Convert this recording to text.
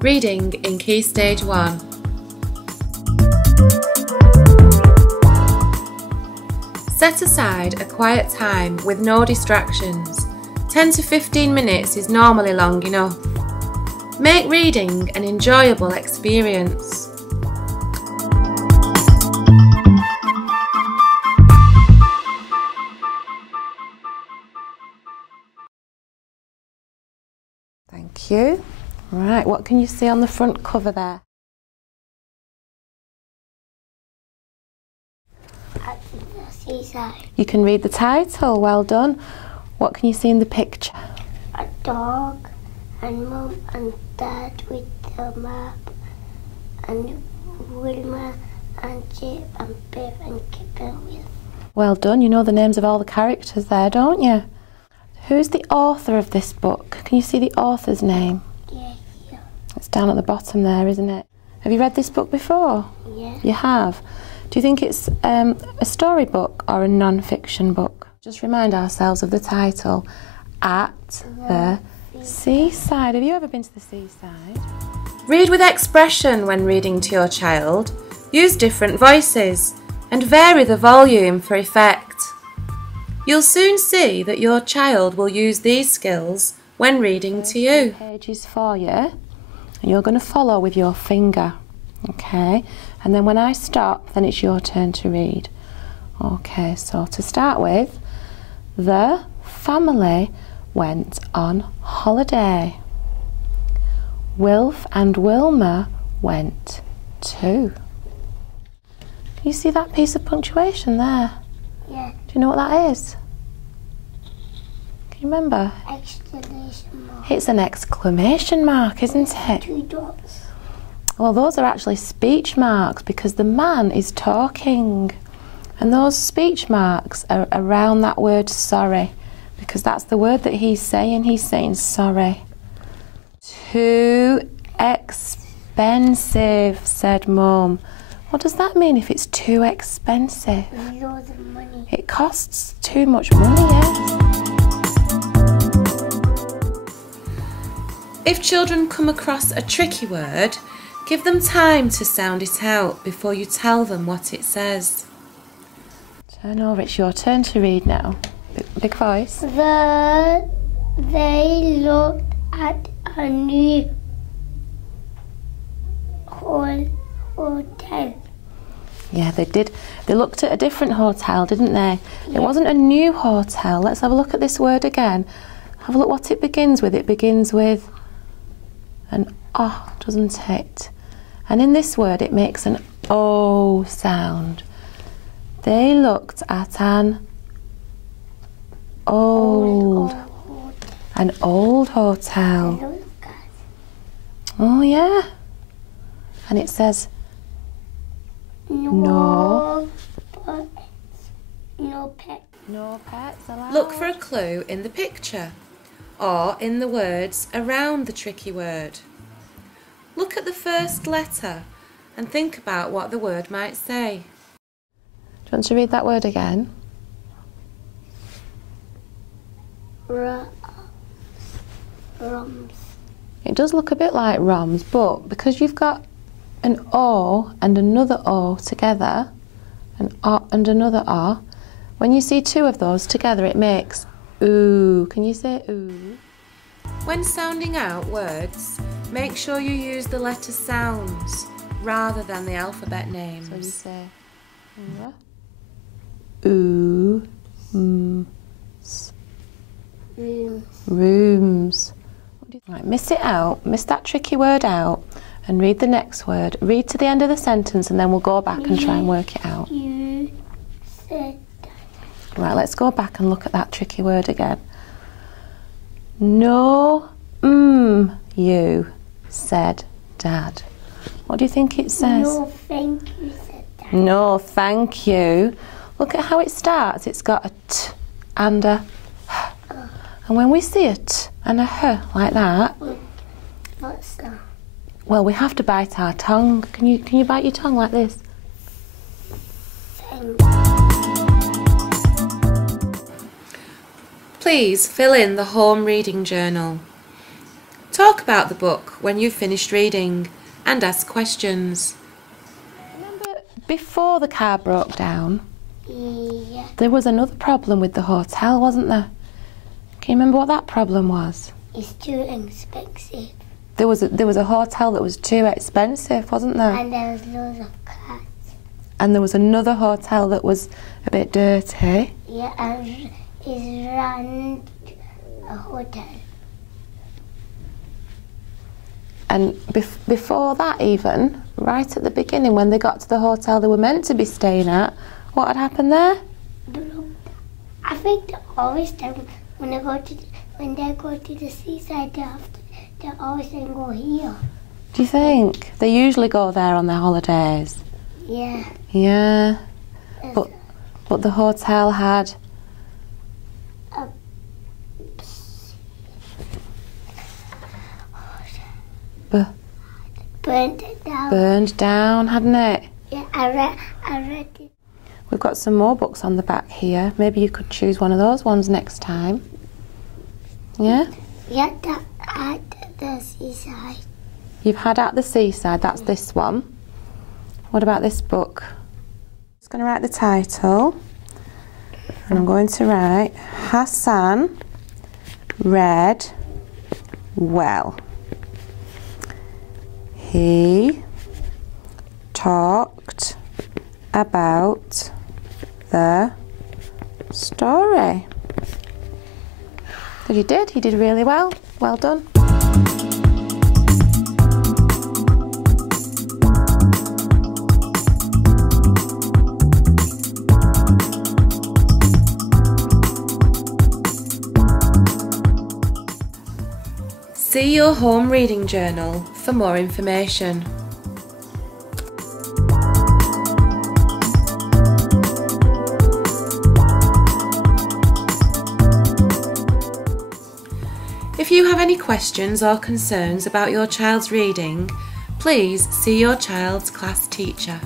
Reading in Key Stage 1. Set aside a quiet time with no distractions. 10 to 15 minutes is normally long enough. Make reading an enjoyable experience. Thank you. Right, what can you see on the front cover there? At the seaside. You can read the title, well done. What can you see in the picture? A dog and Mum and Dad with the map, and Wilma and Chip and Biff and Kip and Will. Well done, you know the names of all the characters there, don't you? Who's the author of this book? Can you see the author's name? Yeah, yeah. It's down at the bottom there, isn't it? Have you read this book before? Yeah. You have? Do you think it's a storybook or a non-fiction book? Just remind ourselves of the title, At the Seaside. Have you ever been to the seaside? Read with expression when reading to your child. Use different voices and vary the volume for effect. You'll soon see that your child will use these skills when reading to you. Pages for you, and you're going to follow with your finger, okay? And then when I stop, then it's your turn to read. Okay, so to start with, the family went on holiday. Wilf and Wilma went too. You see that piece of punctuation there? Yeah. Do you know what that is? Can you remember? Exclamation mark. It's an exclamation mark, isn't it? 2 dots. Well, those are actually speech marks because the man is talking. And those speech marks are around that word sorry, because that's the word that he's saying. He's saying sorry. Too expensive, said Mum. What does that mean if it's too expensive? Loads of money. It costs too much money, yes. If children come across a tricky word, give them time to sound it out before you tell them what it says. Turn over, it's your turn to read now. Big voice. They looked at a new hotel. Yeah, they did. They looked at a different hotel, didn't they? Yeah. It wasn't a new hotel. Let's have a look at this word again. Have a look what it begins with. It begins with an O, doesn't it? And in this word, it makes an O sound. They looked at an old hotel. Oh, yeah. And it says no pets allowed. Look for a clue in the picture or in the words around the tricky word. Look at the first letter and think about what the word might say. Do you want to read that word again? Rums. It does look a bit like Roms, but because you've got an O and another O together, an O and another O, when you see 2 of those together, it makes ooh. Can you say ooh? When sounding out words, make sure you use the letter sounds rather than the alphabet names. So you say ooh, rooms. Right, miss it out, miss that tricky word out, and read the next word. Read to the end of the sentence, and then we'll go back and try and work it out. You said that. Right, let's go back and look at that tricky word again. No, you, said Dad. What do you think it says? No, thank you, said Dad. No, thank you. Look at how it starts. It's got a T and a H. And when we see a T and a H like that, What's that? well, we have to bite our tongue. Can you bite your tongue like this? thing. Please fill in the home reading journal. Talk about the book when you've finished reading and ask questions. Remember before the car broke down, Yeah. there was another problem with the hotel, wasn't there? Can you remember what that problem was? It's too expensive. There was a hotel that was too expensive, wasn't there? And there was loads of cats. And there was another hotel that was a bit dirty. Yeah, and it's run a hotel. And before that even, right at the beginning when they got to the hotel they were meant to be staying at, what had happened there? I think they always tell me when they go to the seaside, they always say go here. Do you think? They usually go there on their holidays. Yeah. Yeah. But the hotel had... Burned it down. Burned down, hadn't it? Yeah, I read it. We've got some more books on the back here. Maybe you could choose one of those ones next time. Yeah? Yeah, at the seaside. You've had At the Seaside, that's this one. What about this book? I'm just going to write the title. And I'm going to write Hassan read well. He talked about the story. But he did really well. Well done. See your home reading journal for more information. If you have any questions or concerns about your child's reading, please see your child's class teacher.